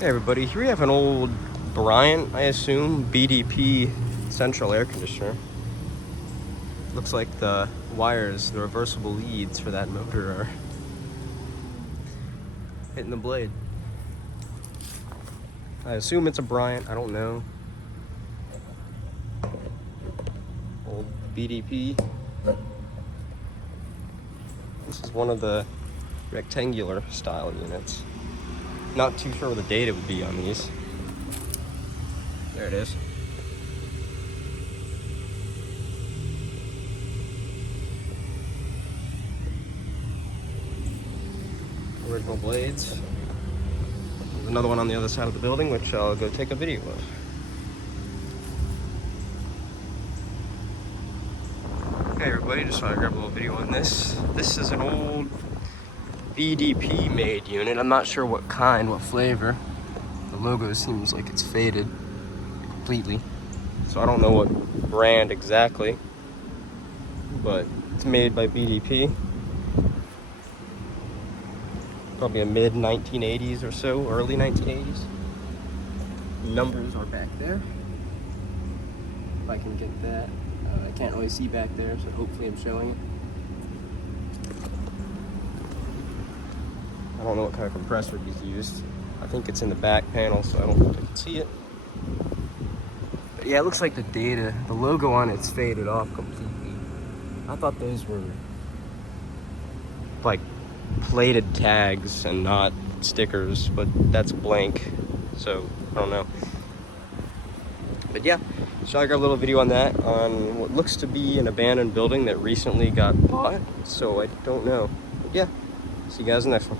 Hey everybody, here we have an old Bryant, I assume, BDP central air conditioner. Looks like the wires, the reversible leads for that motor are hitting the blade. I assume it's a Bryant, I don't know. Old BDP. This is one of the rectangular style units. Not too sure what the data would be on these. There it is. Original blades. There's another one on the other side of the building, which I'll go take a video of. Hey everybody, just thought I'd grab a little video on this. This is an old BDP made unit. I'm not sure what kind, what flavor. The logo seems like it's faded completely. So I don't know what brand exactly, but it's made by BDP. Probably a mid 1980s or so, early 1980s. Numbers are back there. If I can get that. I can't really see back there, so hopefully I'm showing it. I don't know what kind of compressor he's used. I think it's in the back panel, so I don't think I can see it. But yeah, it looks like the data, the logo on it's faded off completely. I thought those were like plated tags and not stickers, but that's blank, so I don't know. But yeah, so I got a little video on that, on what looks to be an abandoned building that recently got bought, so I don't know. But yeah, see you guys in the next one.